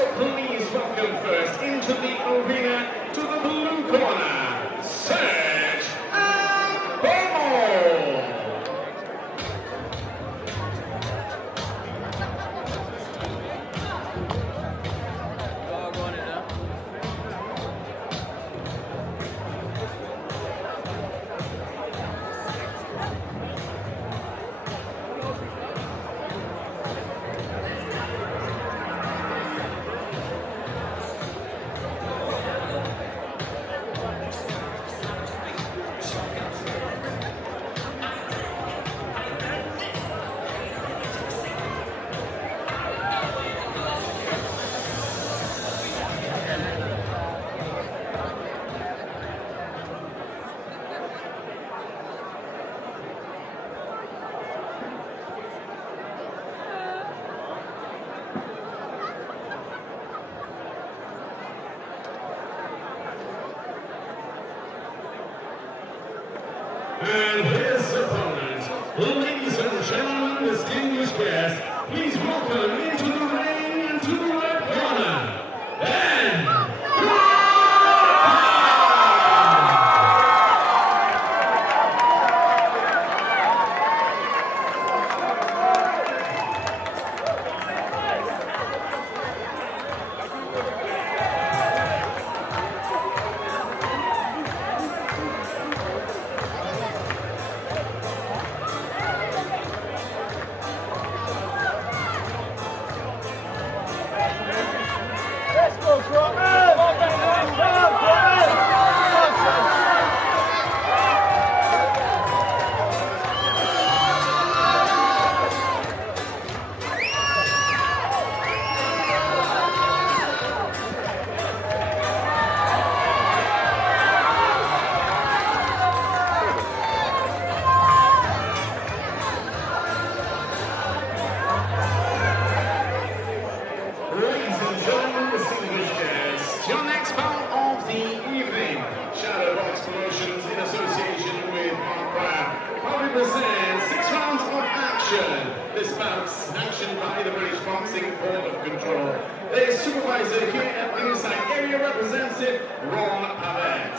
So please welcome first into the arena to the blue corner, Serge Ambomo. And his opponent, ladies and gentlemen, distinguished guests, please welcome into the ring and to the red corner, Ben Crocker! Presents 6 rounds of action. This bout sanctioned by the British Boxing Board of Control. Their supervisor here at ringside area representative Ron Pavet.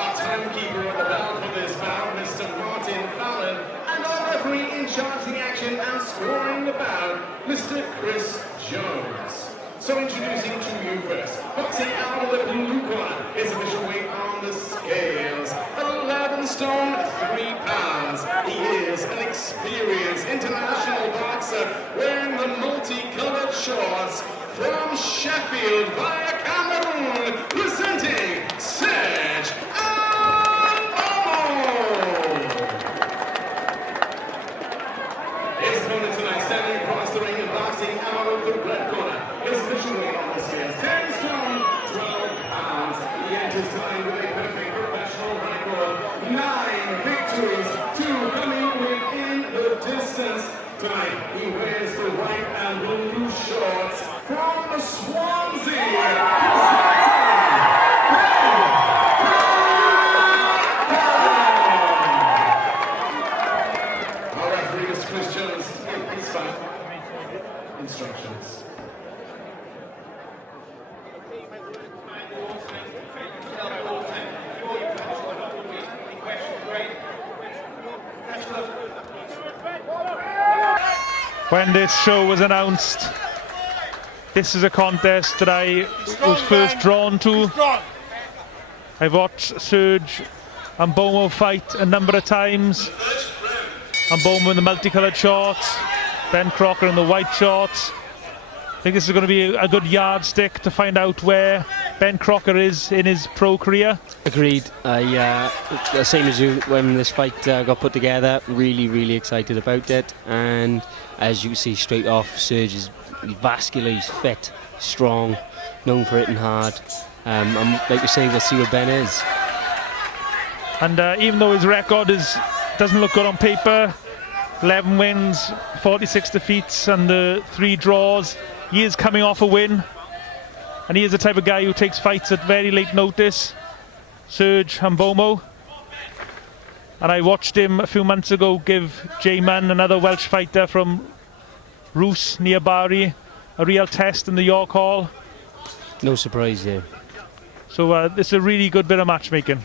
Our timekeeper of the bout for this bout, Mr. Martin Fallon, and our referee in charge of the action and scoring the bout, Mr. Chris Jones. So introducing to you first, boxing out of the blue corner, his official weight on the scales, 11 stone, 3 pounds. He is an experienced international boxer wearing the multicolored shorts from Sheffield via Cameroon, presenting Serge Ambomo. His opponent tonight standing across the ring and boxing out of the red corner. His official weight on the scales, 10 stone, 12 pounds. He enters tonight with a perfect professional record, 9 victories, 2 coming within the distance. Tonight, he wears the white and blue shorts from the Swansea. Our referee, Mr. Chris Jones, his fight instructions. When this show was announced, this is a contest that I was first drawn to. I've watched Serge Ambomo fight a number of times. Ambomo in the multicolored shorts, Ben Crocker in the white shorts. I think this is going to be a good yardstick to find out where Ben Crocker is in his pro career. Agreed. Same as you, when this fight got put together, really excited about it. And as you see straight off, Serge is vascular, he's fit, strong, known for hitting hard. And like you say, we'll see where Ben is. And even though his record doesn't look good on paper, 11 wins, 46 defeats and 3 draws, he is coming off a win. And he is the type of guy who takes fights at very late notice, Serge Ambomo. And I watched him a few months ago give J-Man, another Welsh fighter from Rws near Bari, a real test in the York Hall. No surprise there. So this is a really good bit of matchmaking.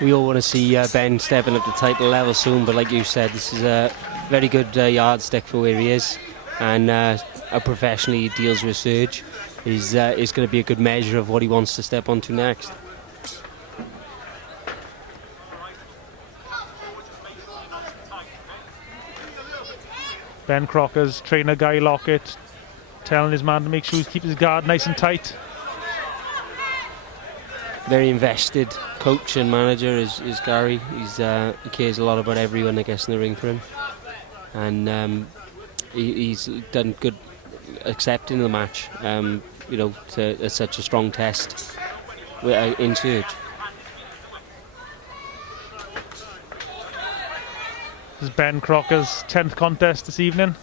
We all want to see Ben stepping up to title level soon, but like you said, this is a very good yardstick for where he is, and how professionally he deals with Serge is going to be a good measure of what he wants to step onto next. Ben Crocker's trainer Guy Lockett telling his man to make sure he keeps his guard nice and tight. Very invested coach and manager is Gary. He cares a lot about everyone that gets in the ring for him, and he's done good accepting the match. You know, to such a strong test in Serge. This is Ben Crocker's 10th contest this evening.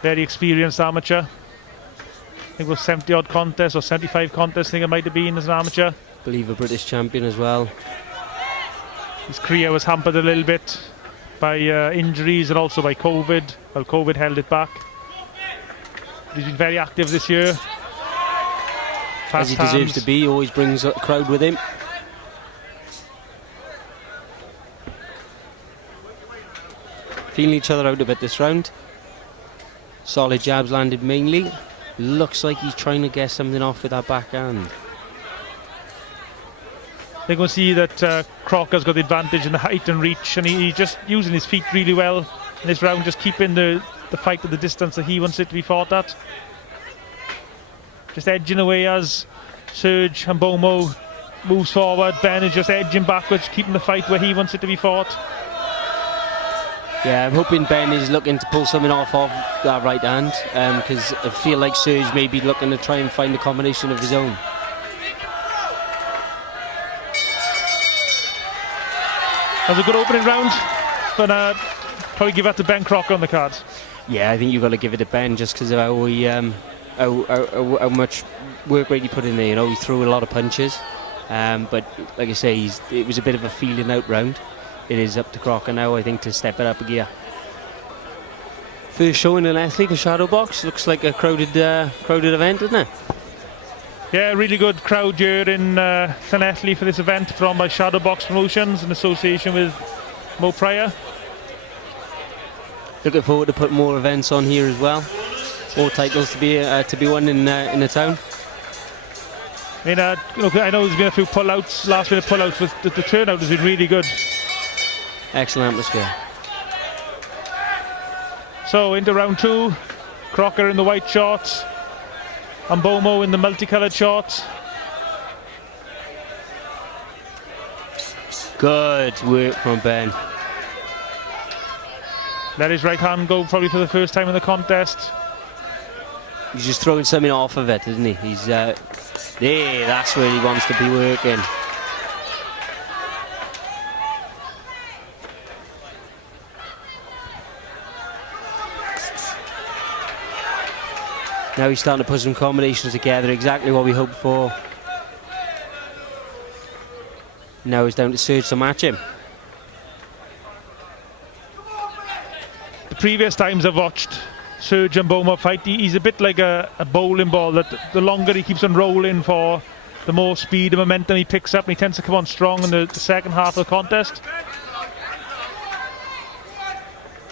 Very experienced amateur. I think it was 70 odd contests or 75 contests, I think it might have been as an amateur. I believe a British champion as well. His career was hampered a little bit by injuries and also by COVID. Well, COVID held it back. He's been very active this year. As he deserves to be, he always brings a crowd with him. Feeling each other out a bit this round. Solid jabs landed mainly. Looks like he's trying to get something off with that backhand. They're going to see that Crocker's got the advantage in the height and reach, and he's just using his feet really well in this round, just keeping the fight at the distance that he wants it to be fought at. Just edging away as Serge Ambomo moves forward. Ben is just edging backwards, keeping the fight where he wants it to be fought. Yeah, I'm hoping Ben is looking to pull something off of that right hand, because I feel like Serge may be looking to try and find a combination of his own. That was a good opening round, but probably give that to Ben Crocker on the card. Yeah, I think you've got to give it to Ben just because of how much work rate he put in there. You know, he threw a lot of punches, but like I say, it was a bit of a feeling out round. It is up to Crocker now, I think, to step it up a gear. First show in an athlete for Shadowbox. Looks like a crowded event, doesn't it? Yeah, really good crowd here in Llanelli for this event, put on by Shadowbox Promotions in association with Mo Pryor. Looking forward to putting more events on here as well. More titles to be won in the town. I mean, I know there's been a few pullouts, last minute pullouts, but the turnout has been really good. Excellent atmosphere. So into round two, Crocker in the white shorts, Ambomo in the multicoloured shorts. Good work from Ben. Let his right hand go probably for the first time in the contest. He's just throwing something off of it, isn't he? He's there, that's where he wants to be working. Now he's starting to put some combinations together, exactly what we hoped for. Now it's down to Serge to match him. The previous times I've watched Serge and Ambomo fight, he's a bit like a bowling ball, that the longer he keeps on rolling for, the more speed and momentum he picks up, and he tends to come on strong in the second half of the contest.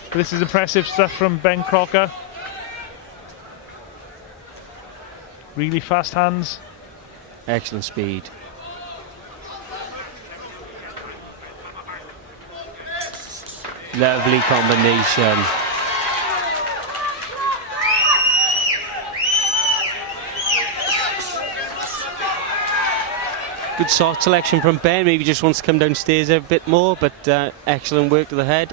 But this is impressive stuff from Ben Crocker. Really fast hands. Excellent speed. Lovely combination. Good soft selection from Ben. Maybe just wants to come downstairs a bit more, but excellent work to the head.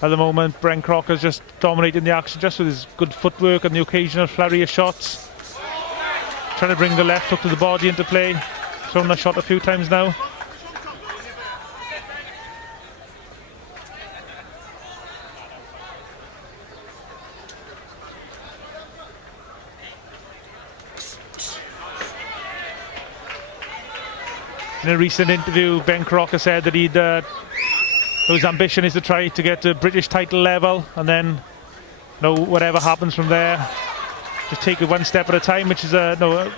At the moment, Ben Crocker's just dominating the action, just with his good footwork and the occasional flurry of shots. Trying to bring the left hook to the body into play. Thrown a shot a few times now. In a recent interview, Ben Crocker said that his ambition is to try to get to British title level, and then whatever happens from there, just take it one step at a time, which is a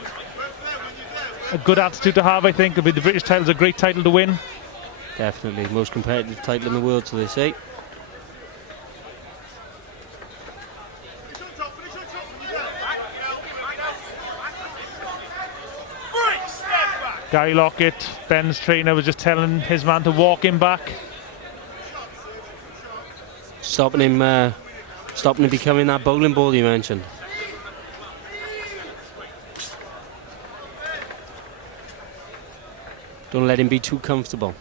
good attitude to have, I think. I mean, the British title is a great title to win. Definitely, most competitive title in the world, so they say. Guy Lockett, Ben's trainer, was just telling his man to walk him back. Stopping him becoming that bowling ball you mentioned. Don't let him be too comfortable.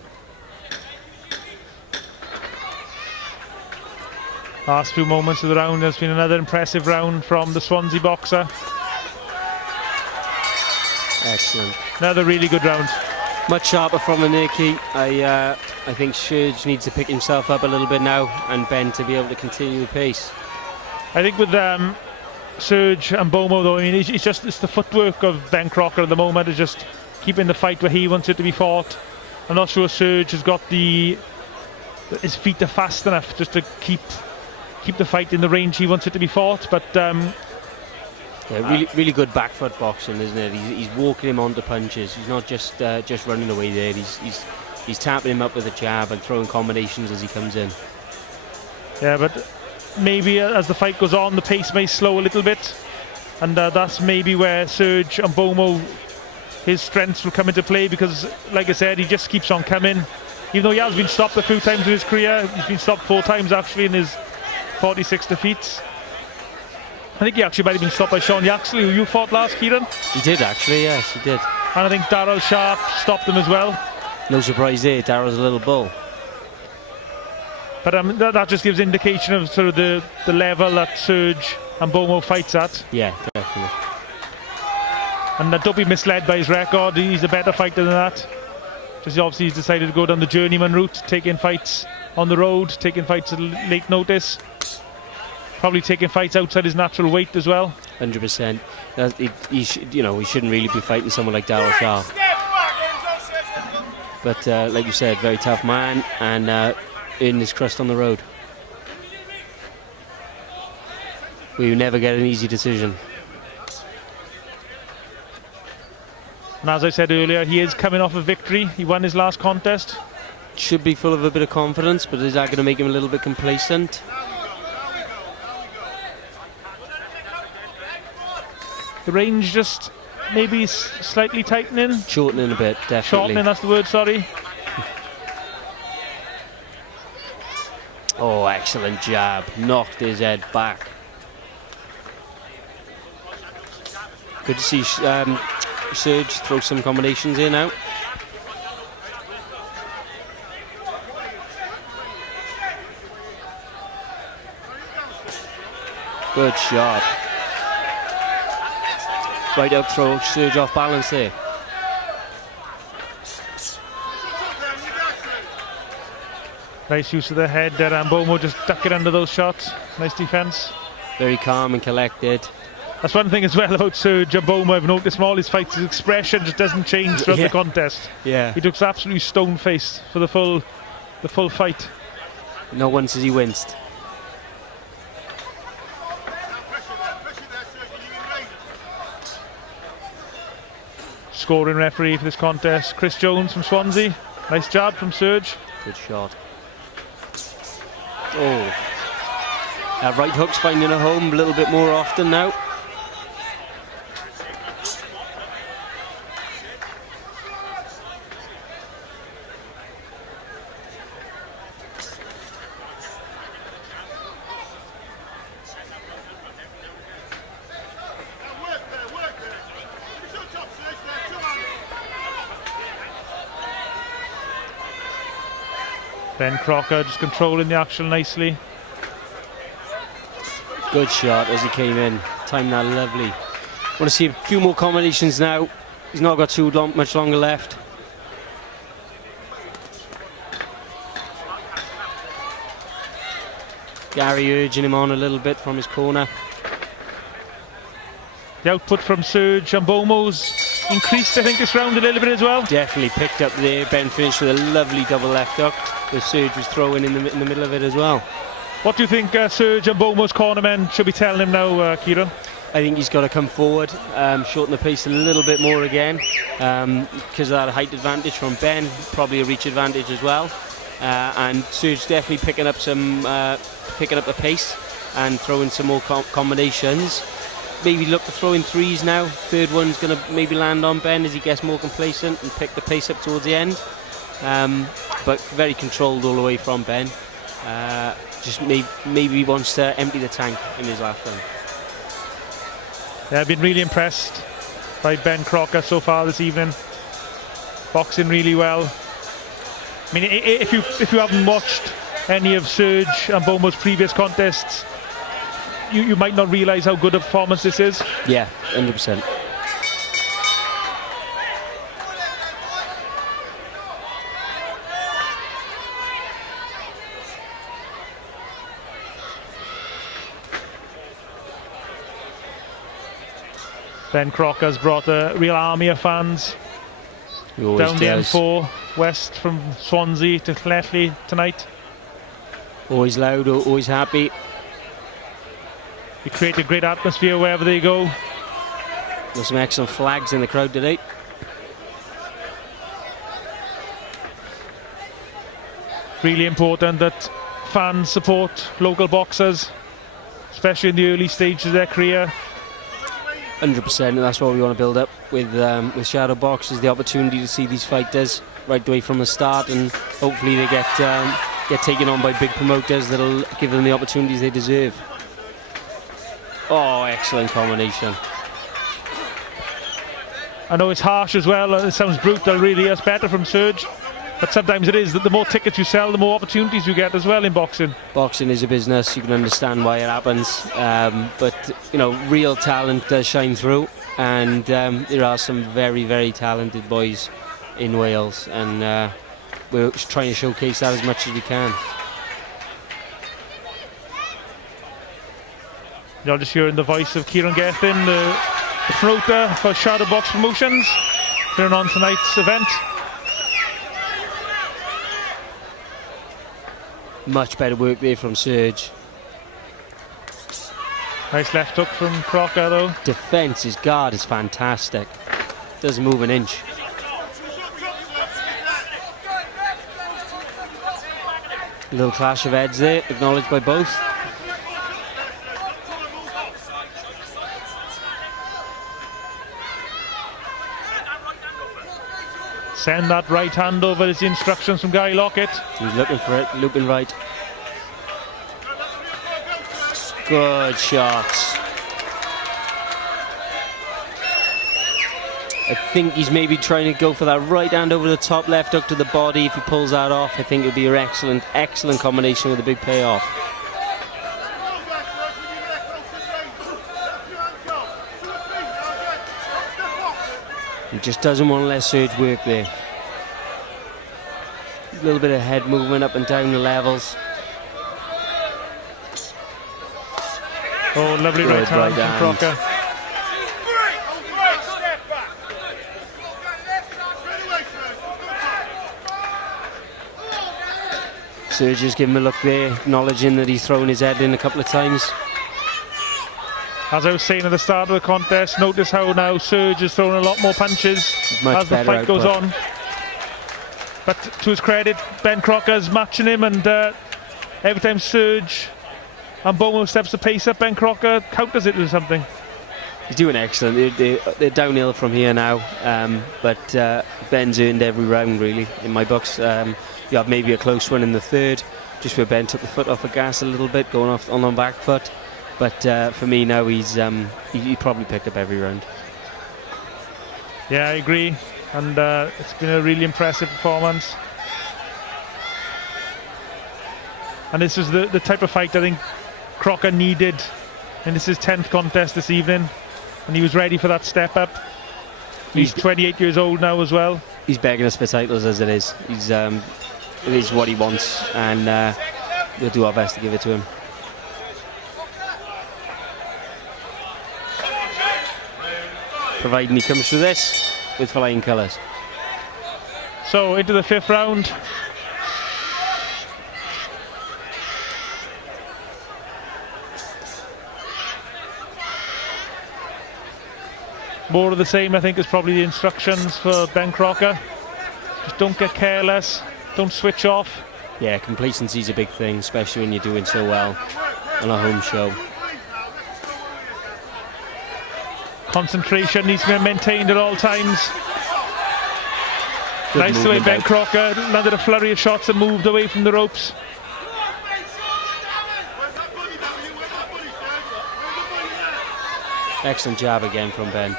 Last few moments of the round, there's been another impressive round from the Swansea boxer. Excellent. Another really good round. Much sharper from the near key. I think Serge needs to pick himself up a little bit now, and Ben to be able to continue the pace. I think with Serge and Ambomo, though, I mean, it's the footwork of Ben Crocker at the moment is just keeping the fight where he wants it to be fought. I'm not sure Serge has got his feet are fast enough just to keep the fight in the range he wants it to be fought, but yeah, really good back foot boxing, isn't it? He's walking him onto punches. He's not just running away there. He's tapping him up with a jab and throwing combinations as he comes in. Yeah, but maybe as the fight goes on, the pace may slow a little bit, and that's maybe where Serge and Ambomo, his strengths will come into play, because, like I said, he just keeps on coming. Even though he has been stopped a few times in his career, he's been stopped 4 times actually in his 46 defeats. I think he actually might have been stopped by Sean Yaxley, who you fought last, Kieran. He did actually, yes, he did. And I think Darryl Sharp stopped him as well. No surprise there, Darryl's a little bull. But that just gives indication of sort of the level that Serge and Ambomo fights at. Yeah, definitely. And don't be misled by his record. He's a better fighter than that. Just obviously he's decided to go down the journeyman route, taking fights on the road, taking fights at late notice. Probably taking fights outside his natural weight as well. 100%. He shouldn't really be fighting someone like Darryl Sharp. But like you said, very tough man, and earned his crust on the road. We never get an easy decision. And as I said earlier, he is coming off a victory. He won his last contest. Should be full of a bit of confidence, but is that going to make him a little bit complacent? The range just maybe slightly tightening. Shortening a bit, definitely. Shortening, that's the word, sorry. Oh, excellent jab. Knocked his head back. Good to see Serge throw some combinations in now. Good shot. Right up throw, Serge off balance there. Nice use of the head there. Ambomo just ducking under those shots. Nice defence. Very calm and collected. That's one thing as well about Serge Ambomo. I've noticed from all his fights, his expression just doesn't change throughout the contest. Yeah. He looks absolutely stone-faced for the full fight. Not once has he winced. Scoring referee for this contest, Chris Jones from Swansea. Nice jab from Serge. Good shot. Oh. Right hook's finding a home a little bit more often now. Ben Crocker just controlling the action nicely. Good shot as he came in. Timed that lovely. Want to see a few more combinations now. He's not got much longer left. Gary urging him on a little bit from his corner. The output from Serge Ambomo's increased, I think, this round a little bit as well. Definitely picked up there. Ben finished with a lovely double left hook. The Serge was throwing in the middle of it as well. What do you think Serge Ambomo's cornermen should be telling him now, Kieran? I think he's got to come forward, shorten the pace a little bit more again, because of that height advantage from Ben, probably a reach advantage as well. And Serge definitely picking up the pace and throwing some more combinations. Maybe look to throw in threes now. Third one's going to maybe land on Ben as he gets more complacent and pick the pace up towards the end. But very controlled all the way from Ben. Just maybe he wants to empty the tank in his last round. Yeah, I've been really impressed by Ben Crocker so far this evening. Boxing really well. I mean, if you haven't watched any of Serge Ambomo's previous contests, you might not realise how good a performance this is. Yeah, 100%. Ben Crocker's brought a real army of fans down the M4 west from Swansea to Cletley tonight. Always loud, always happy. They create a great atmosphere wherever they go. There's some excellent flags in the crowd today. Really important that fans support local boxers, especially in the early stages of their career. 100%, that's what we want to build up with Shadow Box, is the opportunity to see these fighters right away from the start, and hopefully they get taken on by big promoters that'll give them the opportunities they deserve. Oh, excellent combination. I know it's harsh as well, it sounds brutal really, it's better from Serge, but sometimes it is that the more tickets you sell, the more opportunities you get as well in boxing. Boxing is a business, you can understand why it happens, but you know, real talent does shine through, and there are some very, very talented boys in Wales, and we're trying to showcase that as much as we can. You're just hearing the voice of Kieran Gethin, the promoter for Shadow Box Promotions, turning on tonight's event. Much better work there from Serge. Nice left hook from Crocker though. Defence, his guard is fantastic. Doesn't move an inch. A little clash of heads there, acknowledged by both. Send that right hand over is the instructions from Guy Lockett. He's looking for it, looping right. Good shots. I think he's maybe trying to go for that right hand over the top, left hook to the body. If he pulls that off, I think it would be an excellent combination with a big payoff. He just doesn't want to let Serge work there. A little bit of head movement up and down the levels. Oh, lovely right hand from Crocker. Serge just give him a look there, acknowledging that he's thrown his head in a couple of times. As I was saying at the start of the contest, notice how now Serge is throwing a lot more punches as the fight goes on. But to his credit, Ben Crocker's matching him, and every time Serge Ambomo steps the pace up, Ben Crocker counters it with something. He's doing excellent. They're downhill from here now, but Ben's earned every round really in my books. You have maybe a close one in the third, just where Ben took the foot off the gas a little bit, going off on the back foot. But for me now, he probably picked up every round. Yeah, I agree, and it's been a really impressive performance. And this is the type of fight I think Crocker needed, and this is his 10th contest this evening, and he was ready for that step up. He's 28 years old now as well. He's begging us for titles as it is. It is what he wants, and we'll do our best to give it to him. providing he comes through this with flying colours. So into the 5th round. More of the same, I think, is probably the instructions for Ben Crocker. Just don't get careless, don't switch off. Yeah, complacency is a big thing, especially when you're doing so well on a home show. Concentration needs to be maintained at all times. Good nice the way Ben out. Crocker landed a flurry of shots and moved away from the ropes. Excellent jab again from Ben.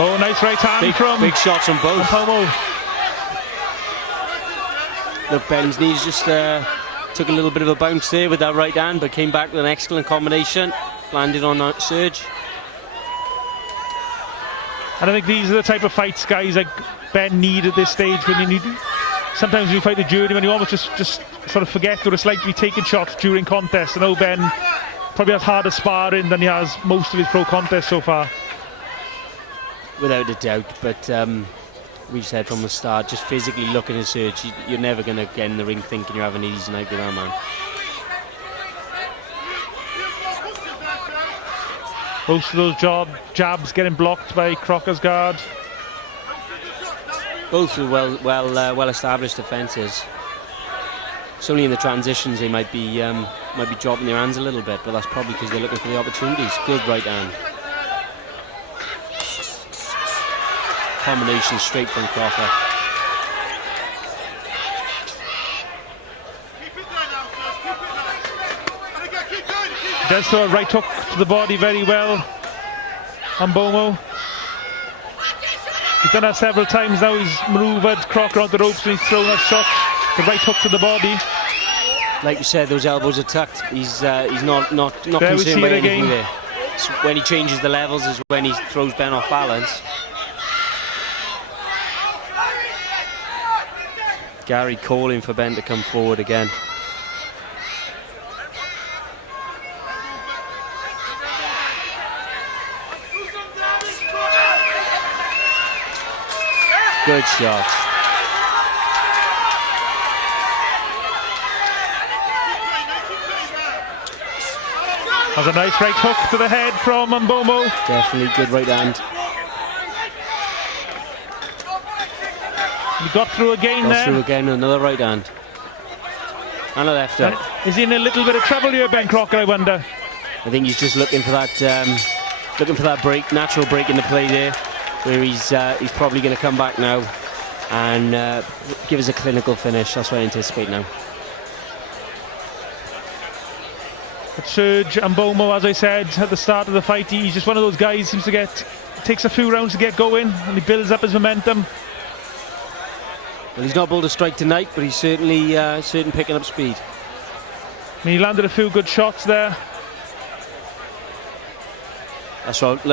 Oh, nice right hand from big shots on both. Ambomo. Look, Ben's knees just took a little bit of a bounce there with that right hand, but came back with an excellent combination. Landed on Serge. And I think these are the type of fights guys like Ben need at this stage. When you need, sometimes you fight the journeyman, you almost just sort of forget what it's like to be taking shots during contests. I know Ben probably has harder sparring than he has most of his pro contests so far. Without a doubt, but we've said from the start, just physically looking at Serge, you're never going to get in the ring thinking you're having an easy night with that man. Most of those jabs getting blocked by Crocker's guard. Both are well established defences. It's only in the transitions they might be dropping their hands a little bit, but that's probably because they're looking for the opportunities. Good right hand. Combination straight from Crocker. Does throw a right hook to the body very well. Ambomo. He's done that several times now. He's maneuvered Crocker on the ropes and he's thrown a shot. The right hook to the body. Like you said, those elbows are tucked. He's not There concerned by anything again. there. So when he changes the levels is when he throws Ben off balance. Gary calling for Ben to come forward again. Good shot. Has a nice right hook to the head from Ambomo. Definitely good right hand. He got through again Got there. through again, another right hand. And a left hook. Is he in a little bit of trouble here, Ben Crocker, I wonder? I think he's just looking for that break, natural break in the play there, where he's probably going to come back now and give us a clinical finish. That's what I anticipate now. But Serge Ambomo, as I said at the start of the fight, he's just one of those guys who takes a few rounds to get going and he builds up his momentum. Well, he's not able to strike tonight, but he's certainly picking up speed. I mean, he landed a few good shots there. That's what,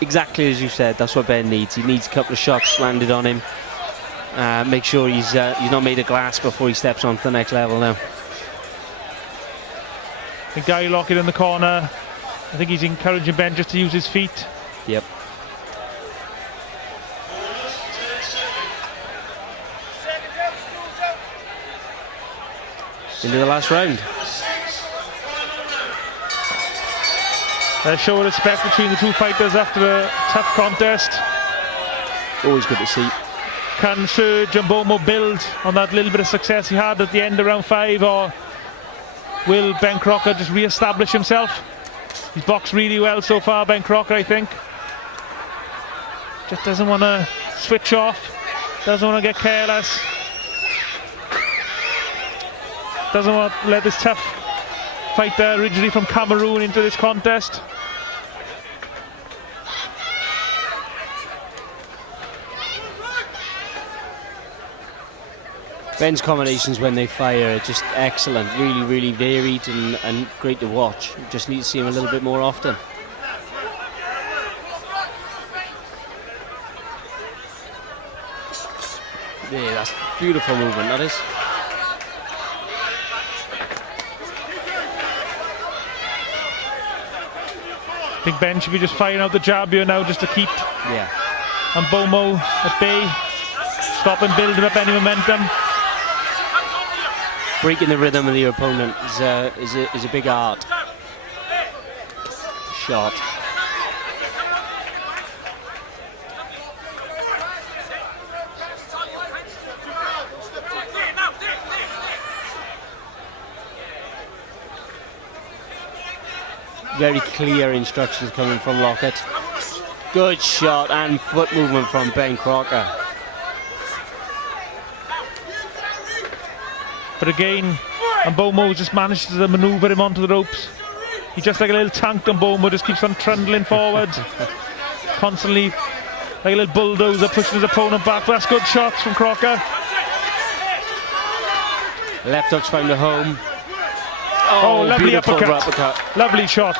exactly as you said, that's what Ben needs. He needs a couple of shots landed on him. Make sure he's not made of glass before he steps on to the next level now. The guy locking in the corner. I think he's encouraging Ben just to use his feet. Yep. Into the last round. A show of respect between the two fighters after a tough contest. Always good to see. Can Serge Ambomo build on that little bit of success he had at the end of round 5, or will Ben Crocker just re-establish himself? He's boxed really well so far, Ben Crocker, I think. Just doesn't want to switch off, doesn't want to get careless. Doesn't want to let this tough fighter originally from Cameroon into this contest. Ben's combinations when they fire are just excellent, really, really varied and great to watch. You just need to see him a little bit more often. Yeah, that's beautiful movement, that is. I think Ben should be just firing out the jab here now just to keep Ambomo at bay. Stop and building up any momentum. Breaking the rhythm of the opponent is a big art. Shot. Very clear instructions coming from Lockett. Good shot and foot movement from Ben Crocker. But again, Ambomo just managed to manoeuvre him onto the ropes. He's just like a little tank. Ambomo just keeps on trundling forward. Constantly like a little bulldozer pushing his opponent back. That's good shots from Crocker. Left hook's found a home. Oh, lovely uppercut. uppercut. Lovely shot.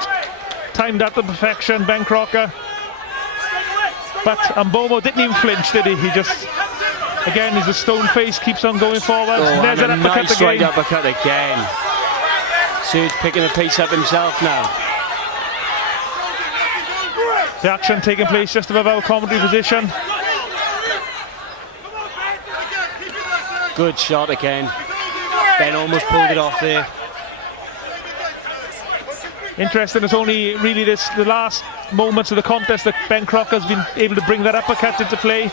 Timed that to perfection, Ben Crocker. But Ambomo didn't even flinch, did he? He just, again, he's a stone face, keeps on going forward. Oh, there's an uppercut nice right uppercut again. Serge picking the pace up himself now. The action taking place just above our commentary position. Good shot again. Ben almost pulled it off there. Interesting, it's only really the last moments of the contest that Ben Crocker's been able to bring that uppercut into play.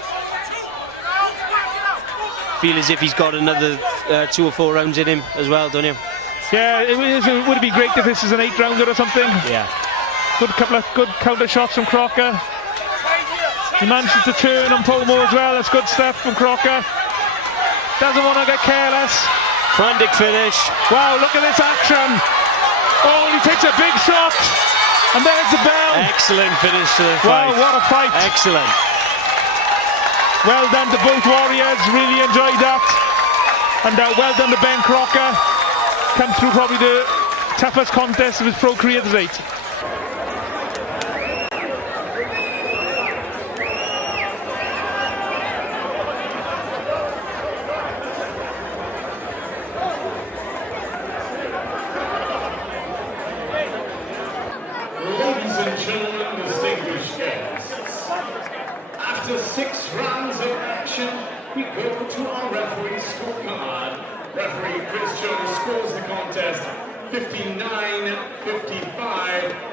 Feel as if he's got another 2 or 4 rounds in him as well, don't you? Yeah, it would be great if this is an 8-rounder or something. Yeah. Good couple of good counter shots from Crocker. He manages to turn on Ambomo as well. That's good stuff from Crocker. Doesn't want to get careless. Frantic finish. Wow, look at this action. Oh, he takes a big shot. And there's the bell. Excellent finish to the fight. Wow, what a fight. Excellent. Well done to both warriors. Really enjoyed that. And well done to Ben Crocker. Come through probably the toughest contest of his pro career to date. Ladies and gentlemen, distinguished guests, after 6 rounds of action, we go to our referee scorecard. Referee Chris Jones scores the contest 59-55.